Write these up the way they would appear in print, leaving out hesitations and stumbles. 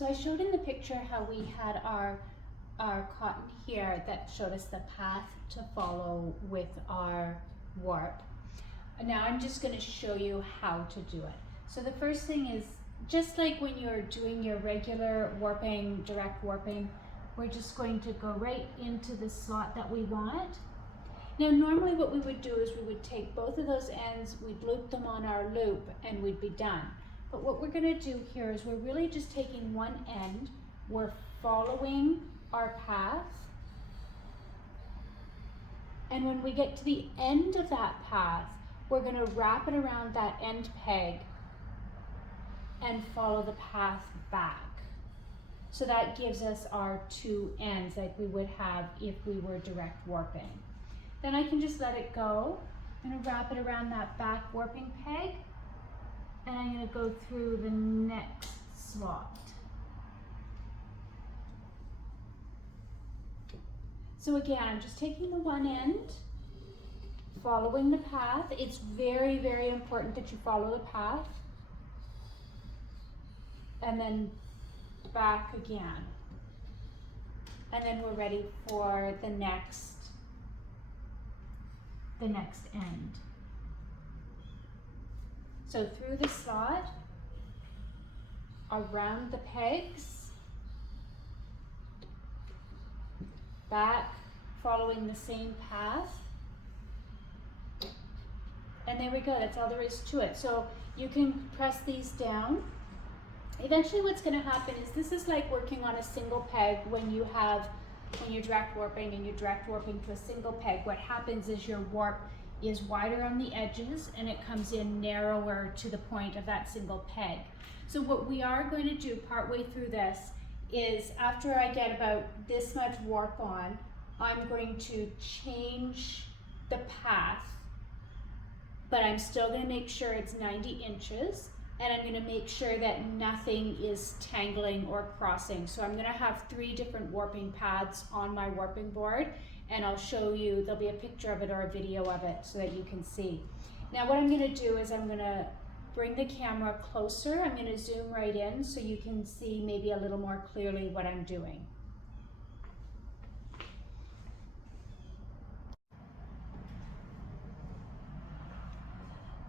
So I showed in the picture how we had our cotton here that showed us the path to follow with our warp. And now I'm just going to show you how to do it. So the first thing is, just like when you're doing your regular warping, direct warping, we're just going to go right into the slot that we want. Now normally what we would do is we would take both of those ends, we'd loop them on our loop, and we'd be done. But what we're going to do here is we're really just taking one end, we're following our path, and when we get to the end of that path, we're going to wrap it around that end peg and follow the path back. So that gives us our two ends like we would have if we were direct warping. Then I can just let it go. I'm going to wrap it around that back warping peg, and I'm going to go through the next slot. So again, I'm just taking the one end, following the path. It's very, very important that you follow the path. And then back again. And then we're ready for the next end. So through the slot, around the pegs, back, following the same path. And there we go, that's all there is to it. So you can press these down. Eventually what's going to happen is this is like working on a single peg when you're direct warping and you're direct warping to a single peg. What happens is your warp is wider on the edges and it comes in narrower to the point of that single peg. So what we are going to do partway through this is after I get about this much warp on, I'm going to change the path, but I'm still going to make sure it's 90 inches, and I'm going to make sure that nothing is tangling or crossing. So I'm going to have 3 different warping paths on my warping board, and I'll show you, there'll be a picture of it or a video of it so that you can see. Now what I'm going to do is I'm going to bring the camera closer. I'm going to zoom right in so you can see maybe a little more clearly what I'm doing.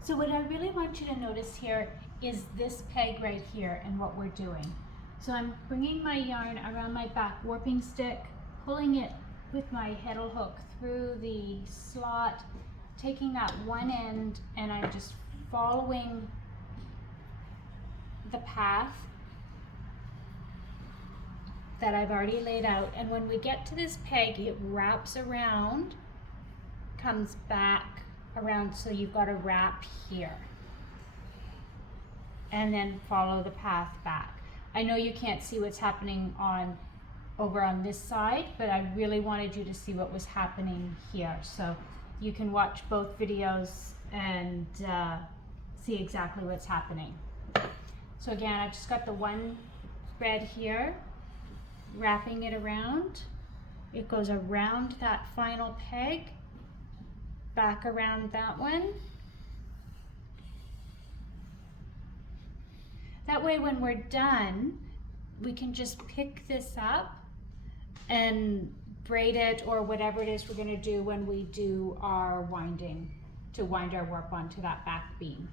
So what I really want you to notice here is this peg right here and what we're doing. So I'm bringing my yarn around my back warping stick, pulling it with my heddle hook through the slot, taking that one end, and I'm just following the path that I've already laid out. And when we get to this peg, it wraps around, comes back around, so you've got a wrap here. And then follow the path back. I know you can't see what's happening over on this side, but I really wanted you to see what was happening here. So you can watch both videos and see exactly what's happening. So again, I've just got the one thread here, wrapping it around. It goes around that final peg, back around that one. That way when we're done, we can just pick this up and braid it or whatever it is we're going to do when we do our winding, to wind our warp onto that back beam.